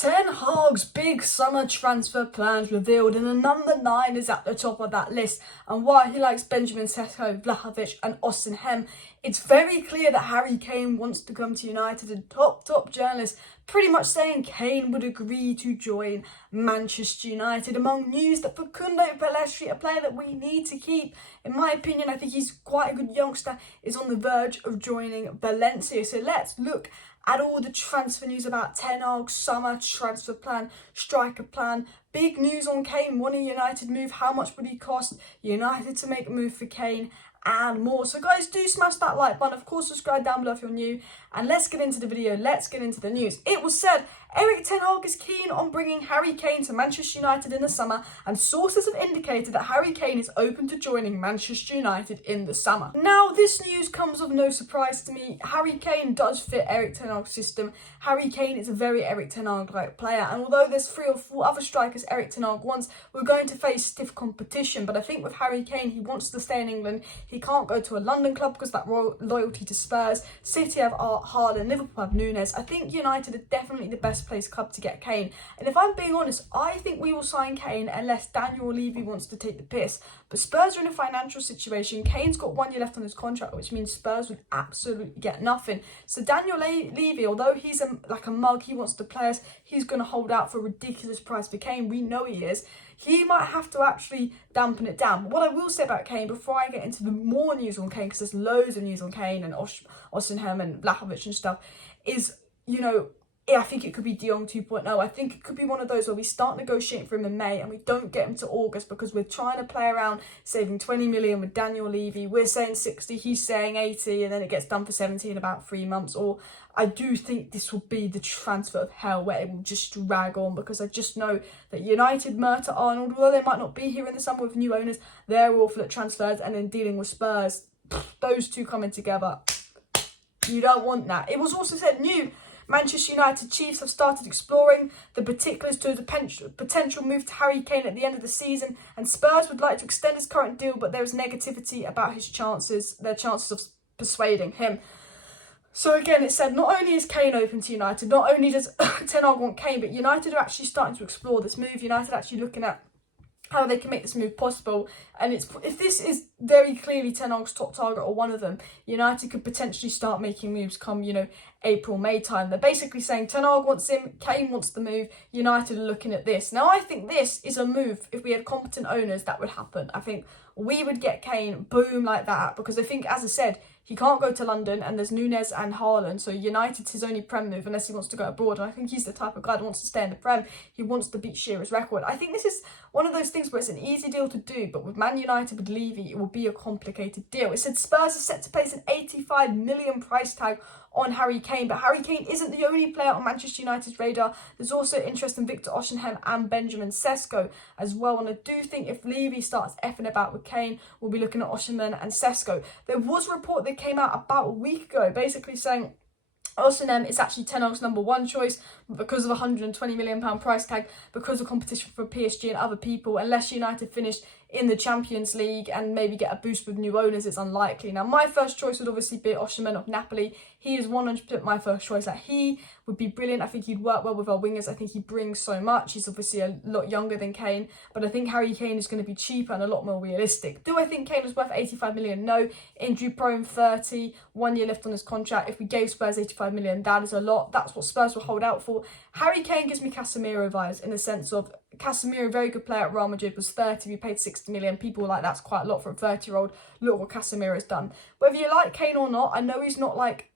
Ten Hag's big summer transfer plans revealed, and the number 9 is at the top of that list. And while he likes Benjamin Sesko, Vlahovic and Osimhen, it's very clear that Harry Kane wants to come to United, and top journalists pretty much saying Kane would agree to join Manchester United. Among news that Facundo Pellistri, a player that we need to keep, in my opinion, I think he's quite a good youngster, is on the verge of joining Valencia. So let's look at all the transfer news about Ten Hag's summer transfer plan, striker plan. Big news on Kane, want a United move, how much would he cost United to make a move for Kane, and more. So guys, do smash that like button, of course subscribe down below if you're new, and let's get into the video, let's get into the news. It was said Erik Ten Hag is keen on bringing Harry Kane to Manchester United in the summer, and sources have indicated that Harry Kane is open to joining Manchester United in the summer. Now, this news comes of no surprise to me. Harry Kane does fit Erik Ten Hag's system. Harry Kane is a very Erik Ten Hag-like player, and although there's 3 or 4 other strikers Erik Ten Hag wants, we're going to face stiff competition. But I think with Harry Kane, he wants to stay in England. He can't go to a London club because that loyalty to Spurs. City have Haaland, Liverpool have Nunes. I think United are definitely the best placed club to get Kane. And if I'm being honest, I think we will sign Kane unless Daniel Levy wants to take the piss. But Spurs are in a financial situation. Kane's got 1 year left on his contract, which means Spurs would absolutely get nothing. So Daniel Levy, although he's like a mug, he wants to play us, he's going to hold out for a ridiculous price for Kane. We know he is. He might have to actually dampen it down. But what I will say about Kane, before I get into the more news on Kane, because there's loads of news on Kane and Osimhen and Vlahovic and stuff, is, I think it could be De Jong 2.0. I think it could be one of those where we start negotiating for him in May and we don't get him to August because we're trying to play around saving 20 million with Daniel Levy. We're saying 60, he's saying 80, and then it gets done for 70 in about 3 months. Or I do think this will be the transfer of hell where it will just drag on, because I just know that United, Murta, Arnold, although they might not be here in the summer with new owners, they're awful at transfers, and then dealing with Spurs, those two coming together, you don't want that. It was also said Manchester United Chiefs have started exploring the particulars to the potential move to Harry Kane at the end of the season, and Spurs would like to extend his current deal, but there is negativity about their chances of persuading him. So again, it said not only is Kane open to United, not only does Ten Hag want Kane, but United are actually starting to explore this move. United are actually looking at how they can make this move possible. And if this is very clearly Ten Hag's top target or one of them, United could potentially start making moves come, April, May time. They're basically saying Ten Hag wants him, Kane wants the move, United are looking at this. Now, I think this is a move, if we had competent owners, that would happen. I think we would get Kane, boom, like that, because I think, as I said, he can't go to London, and there's Nunes and Haaland, so United's his only Prem move unless he wants to go abroad, and I think he's the type of guy that wants to stay in the Prem. He wants to beat Shearer's record. I think this is one of those things where it's an easy deal to do, but with Man United, with Levy, it will be a complicated deal. It said Spurs are set to place an 85 million price tag on Harry Kane, but Harry Kane isn't the only player on Manchester United's radar. There's also interest in Victor Osimhen and Benjamin Sesko as well, and I do think if Levy starts effing about with Kane, we'll be looking at Osimhen and Sesko. There was a report that came out about a week ago basically saying Osimhen is actually Ten Hag's number 1 choice, but because of a £120 million price tag, because of competition for PSG and other people, unless United finish in the Champions League and maybe get a boost with new owners, it's unlikely. Now, my first choice would obviously be Osimhen of Napoli. He is 100% my first choice. Like, he would be brilliant. I think he'd work well with our wingers. I think he brings so much. He's obviously a lot younger than Kane, but I think Harry Kane is going to be cheaper and a lot more realistic. Do I think Kane was worth 85 million? No. Injury prone, 30, 1 year left on his contract. If we gave Spurs 85 million, that is a lot. That's what Spurs will hold out for. Harry Kane gives me Casemiro vibes, in the sense of Casemiro, very good player at Real Madrid, was 30, we paid 60 million. People were like, that's quite a lot for a 30-year-old. Look what Casemiro's done. Whether you like Kane or not, I know he's not like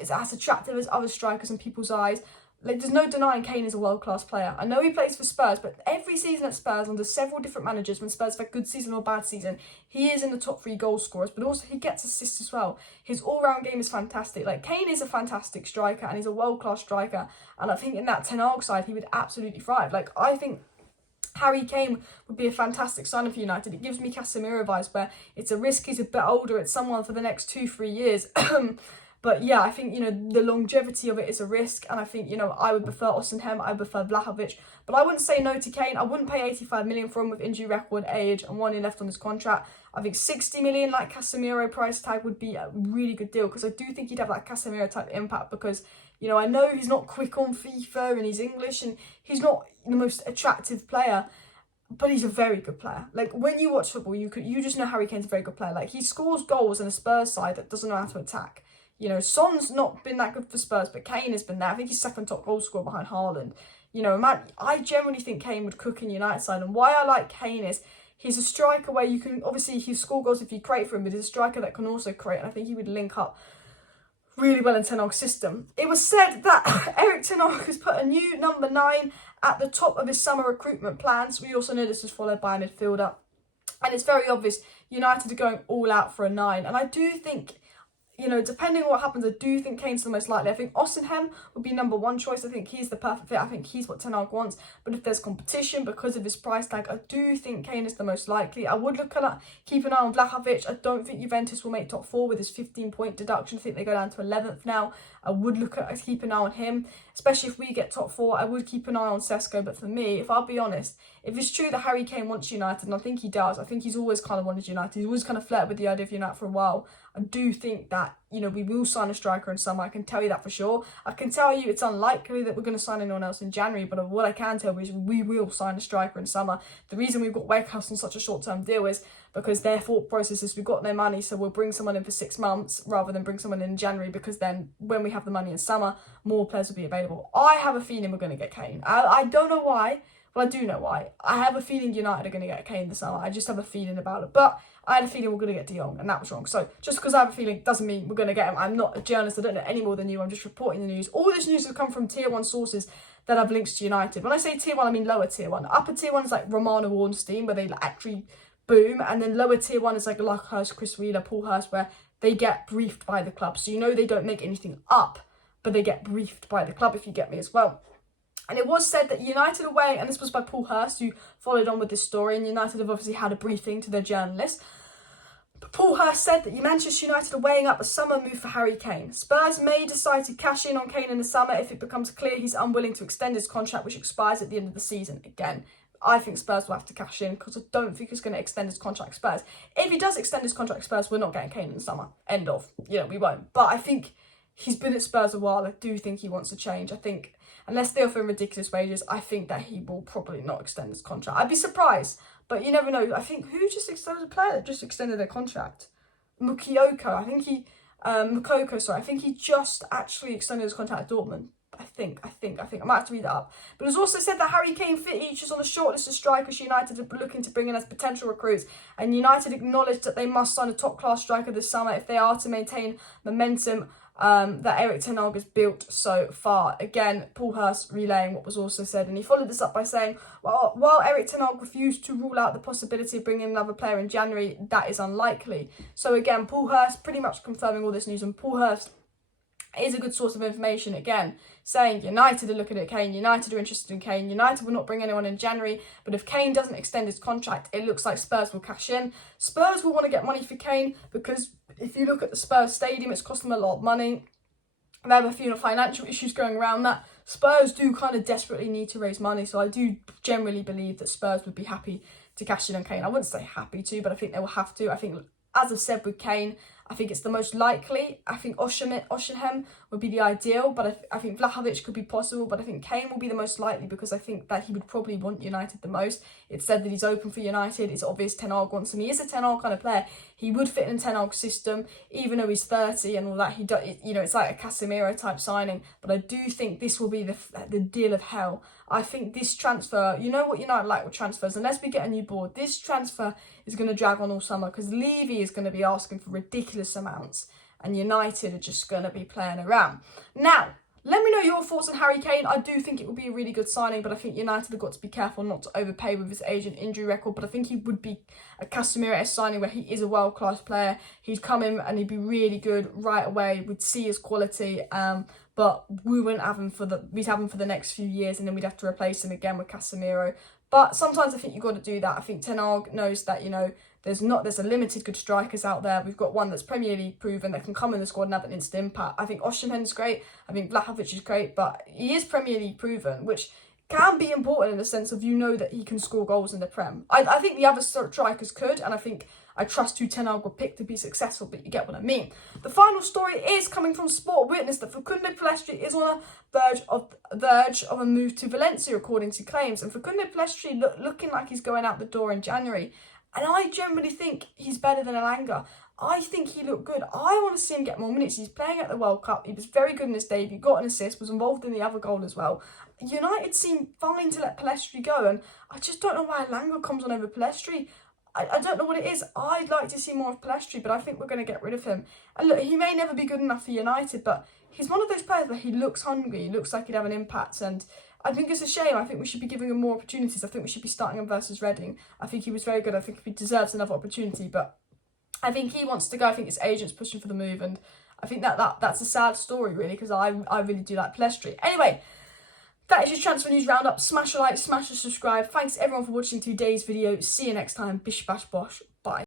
as attractive as other strikers in people's eyes. Like, there's no denying Kane is a world-class player. I know he plays for Spurs, but every season at Spurs, under several different managers, when Spurs have a good season or bad season, he is in the top 3 goal scorers, but also he gets assists as well. His all-round game is fantastic. Like, Kane is a fantastic striker, and he's a world-class striker, and I think in that Ten Hag side, he would absolutely thrive. Like, I think Harry Kane would be a fantastic signing for United. It gives me Casemiro vibes, where it's a risk, he's a bit older, it's someone for the next 2-3 years. But yeah, I think, the longevity of it is a risk, and I think, I would prefer Osimhen, I would prefer Vlahovic, but I wouldn't say no to Kane. I wouldn't pay 85 million for him with injury record, age, and 1 year left on his contract. I think 60 million, like Casemiro price tag, would be a really good deal, because I do think he'd have that Casemiro type impact, because You know, I know he's not quick on FIFA and he's English and he's not the most attractive player, but he's a very good player. Like, when you watch football, you just know Harry Kane's a very good player. Like, he scores goals in a Spurs side that doesn't know how to attack. You know, Son's not been that good for Spurs, but Kane has been there. I think he's second top goal scorer behind Haaland. You know, man, I generally think Kane would cook in United side. And why I like Kane is he's a striker where you can, obviously, he score goals if you create for him, but he's a striker that can also create. And I think he would link up really well in Ten Hag's system. It was said that Erik Ten Hag has put a new number 9 at the top of his summer recruitment plans. We also know this was followed by a midfielder. And it's very obvious United are going all out for a 9. And I do think, you know, depending on what happens, I do think Kane's the most likely. I think Osimhen would be number 1 choice. I think he's the perfect fit. I think he's what Ten Hag wants. But if there's competition because of his price tag, I do think Kane is the most likely. I would keep an eye on Vlahovic. I don't think Juventus will make top 4 with his 15-point deduction. I think they go down to 11th now. I would keep an eye on him, especially if we get top 4. I would keep an eye on Sesko. But for me, if I'll be honest, if it's true that Harry Kane wants United, and I think he does, I think he's always kind of wanted United. He's always kind of flirted with the idea of United for a while. I do think that, you know, we will sign a striker in summer. I can tell you that for sure. I can tell you it's unlikely that we're going to sign anyone else in January, but what I can tell you is we will sign a striker in summer. The reason we've got Weghorst on such a short-term deal is because their thought process is we've got no money, so we'll bring someone in for 6 months rather than bring someone in January, because then when we have the money in summer, more players will be available. I have a feeling we're going to get Kane. I don't know why. Well, I do know why. I have a feeling United are going to get Kane this summer. I just have a feeling about it. But I had a feeling we're going to get De Jong, and that was wrong. So just because I have a feeling doesn't mean we're going to get him. I'm not a journalist. I don't know any more than you. I'm just reporting the news. All this news has come from tier 1 sources that have links to United. When I say tier 1, I mean lower tier 1. Upper tier 1 is like Romano Ornstein, where they actually boom. And then lower tier 1 is like Hurst, Chris Wheeler, Paul Hurst, where they get briefed by the club. So you know they don't make anything up, but they get briefed by the club, if you get me as well. And it was said that United away, and this was by Paul Hurst, who followed on with this story, and United have obviously had a briefing to their journalists. But Paul Hurst said that Manchester United are weighing up a summer move for Harry Kane. Spurs may decide to cash in on Kane in the summer if it becomes clear he's unwilling to extend his contract, which expires at the end of the season. Again, I think Spurs will have to cash in because I don't think he's going to extend his contract Spurs. If he does extend his contract Spurs, we're not getting Kane in the summer. End of. You know, we won't. But I think he's been at Spurs a while. I do think he wants to change. I think unless they offer him ridiculous wages, I think that he will probably not extend his contract. I'd be surprised, but you never know. I think who just extended a player that just extended their contract? Mukoko. I think he just actually extended his contract at Dortmund. I think. I might have to read that up. But it's also said that Harry Kane features on the shortlist of strikers United are looking to bring in as potential recruits. And United acknowledged that they must sign a top-class striker this summer if they are to maintain momentum that Erik Ten Hag has built so far. Again, Paul Hurst relaying what was also said. And he followed this up by saying, well, while Erik Ten Hag refused to rule out the possibility of bringing another player in January, that is unlikely. So again, Paul Hurst pretty much confirming all this news. And Paul Hurst is a good source of information, again, saying United are looking at Kane, United are interested in Kane, United will not bring anyone in January, but if Kane doesn't extend his contract, it looks like Spurs will cash in. Spurs will want to get money for Kane because if you look at the Spurs stadium, it's cost them a lot of money. They have a few financial issues going around that. Spurs do kind of desperately need to raise money, so I do generally believe that Spurs would be happy to cash in on Kane. I wouldn't say happy to, but I think they will have to. I think, as I've said with Kane, I think it's the most likely. I think Osimhen would be the ideal, but I think Vlahovic could be possible, but I think Kane will be the most likely because I think that he would probably want United the most. It's said that he's open for United. It's obvious Ten Hag wants him. He is a Ten Hag kind of player. He would fit in Ten Hag's system, even though he's 30 and all that. It's like a Casemiro type signing, but I do think this will be the deal of hell. I think this transfer, you know what United like with transfers, unless we get a new board, this transfer is going to drag on all summer because Levy is going to be asking for ridiculous amounts and United are just going to be playing around. Now, let me know your thoughts on Harry Kane. I do think it would be a really good signing, but I think United have got to be careful not to overpay with his age and injury record. But I think he would be a Casemiro signing where he is a world-class player. He'd come in and he'd be really good right away. We'd see his quality, but we wouldn't have him we'd have him for the next few years and then we'd have to replace him again with Casemiro. But sometimes I think you've got to do that. I think Ten Hag knows that, there's a limited good strikers out there. We've got one that's Premier League proven that can come in the squad and have an instant impact. I think Osimhen's great. I think Vlahovic is great, but he is Premier League proven, which can be important in the sense of that he can score goals in the Prem. I think the other strikers could, and I think I trust who Ten Hag will pick to be successful, but you get what I mean. The final story is coming from Sport Witness that Facundo Pellistri is on a verge of a move to Valencia, according to claims. And Facundo Pellistri looking like he's going out the door in January. And I generally think he's better than Elanga. I think he looked good. I want to see him get more minutes. He's playing at the World Cup. He was very good in his debut, got an assist, was involved in the other goal as well. United seem fine to let Pellistri go, and I just don't know why Elanga comes on over Pellistri. I don't know what it is. I'd like to see more of Pellistri, but I think we're going to get rid of him. And look, he may never be good enough for United, but he's one of those players where he looks hungry. He looks like he'd have an impact, and I think it's a shame. I think we should be giving him more opportunities. I think we should be starting him versus Reading. I think he was very good. I think he deserves another opportunity, but I think he wants to go. I think his agent's pushing for the move, and I think that's a sad story, really, because I really do like Pellistri. Anyway, that is your transfer news roundup. Smash a like, smash a subscribe. Thanks everyone for watching today's video. See you next time. Bish bash bosh. Bye.